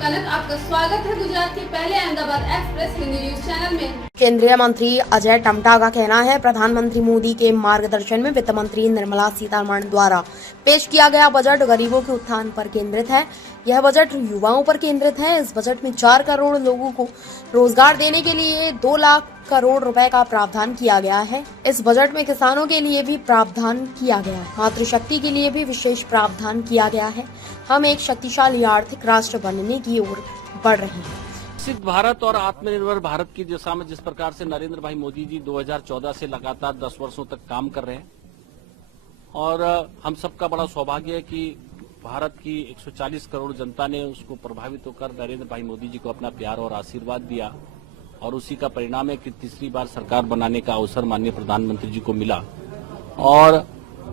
कनक, आपका स्वागत है गुजरात के पहले Ahmedabad express Hindi news channel में। केंद्रीय मंत्री अजय टमटा का कहना है, प्रधानमंत्री मोदी के मार्गदर्शन में वित्त मंत्री निर्मला सीतारमण द्वारा पेश किया गया बजट गरीबों के उत्थान पर केंद्रित है। यह बजट युवाओं पर केंद्रित है। इस बजट में 4 करोड़ लोगों को रोजगार देने के लिए 2 लाख करोड़ रुपए का प्रावधान किया गया है। इस बजट में किसानों के लिए भी प्रावधान किया गया है। मातृशक्ति के लिए भी विशेष प्रावधान किया गया है। हम एक शक्तिशाली आर्थिक राष्ट्र बनने की ओर बढ़ रहे हैं। विकसित भारत और आत्मनिर्भर भारत की दिशा में जिस प्रकार से नरेंद्र भाई मोदी जी 2014 से लगातार 10 वर्षों तक काम कर रहे हैं और हम सबका बड़ा सौभाग्य है कि भारत की 140 करोड़ जनता ने उसको प्रभावित होकर नरेंद्र भाई मोदी जी को अपना प्यार और आशीर्वाद दिया और उसी का परिणाम है कि तीसरी बार सरकार बनाने का अवसर माननीय प्रधानमंत्री जी को मिला। और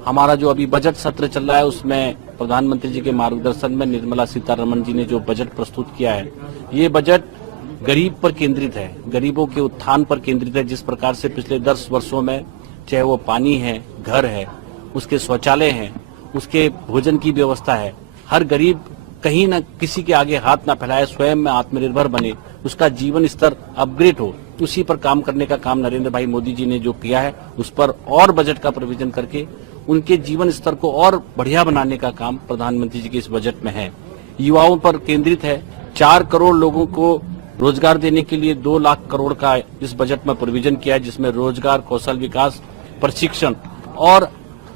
हमारा जो अभी बजट सत्र चल रहा है उसमें प्रधानमंत्री जी के मार्गदर्शन में निर्मला सीतारमण जी ने जो बजट प्रस्तुत किया है, ये बजट गरीब पर केंद्रित है, गरीबों के उत्थान पर केंद्रित है। जिस प्रकार से पिछले 10 वर्षों में चाहे वो पानी है, घर है, उसके शौचालय हैं, उसके भोजन की व्यवस्था है, हर गरीब कहीं न किसी के आगे हाथ न फैलाए, स्वयं में आत्मनिर्भर बने, उसका जीवन स्तर अपग्रेड हो, उसी पर काम करने का काम नरेंद्र भाई मोदी जी ने जो किया है उस पर और बजट का प्रोविजन करके उनके जीवन स्तर को और बढ़िया बनाने का काम प्रधानमंत्री जी के इस बजट में है। युवाओं पर केंद्रित है। 4 करोड़ लोगों को रोजगार देने के लिए 2 लाख करोड़ का इस बजट में प्रोविजन किया है, जिसमें रोजगार, कौशल विकास, प्रशिक्षण और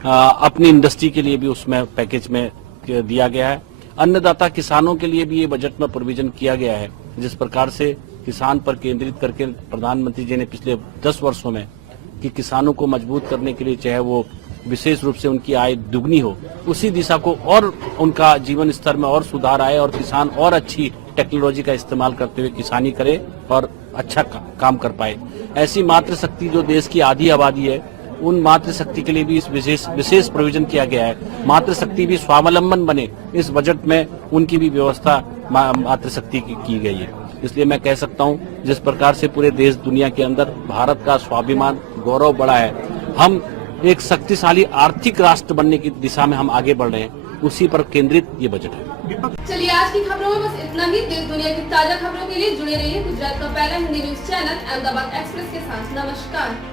अपनी इंडस्ट्री के लिए भी उसमें पैकेज में दिया गया है। अन्नदाता किसानों के लिए भी ये बजट में प्रोविजन किया गया है। जिस प्रकार से किसान पर केंद्रित करके प्रधानमंत्री जी ने पिछले 10 वर्षों में कि किसानों को मजबूत करने के लिए चाहे वो विशेष रूप से उनकी आय दुगनी हो, उसी दिशा को और उनका जीवन स्तर में और सुधार आए और किसान और अच्छी टेक्नोलॉजी का इस्तेमाल करते हुए किसानी करे और अच्छा काम कर पाए। ऐसी मातृशक्ति जो देश की आधी आबादी है, उन मातृशक्ति के लिए भी इस विशेष प्रोविजन किया गया है। मातृशक्ति भी स्वावलंबन बने, इस बजट में उनकी भी व्यवस्था मातृशक्ति की गई है। इसलिए मैं कह सकता हूं, जिस प्रकार से पूरे देश दुनिया के अंदर भारत का स्वाभिमान, गौरव बढ़ा है, हम एक शक्तिशाली आर्थिक राष्ट्र बनने की दिशा में हम आगे बढ़ रहे हैं, उसी पर केंद्रित ये बजट है। चलिए आज की खबरों में बस इतना ही। देश दुनिया की ताजा खबरों के लिए जुड़े रहिए गुजरात का पहला Hindi news channel Ahmedabad express के साथ। नमस्कार।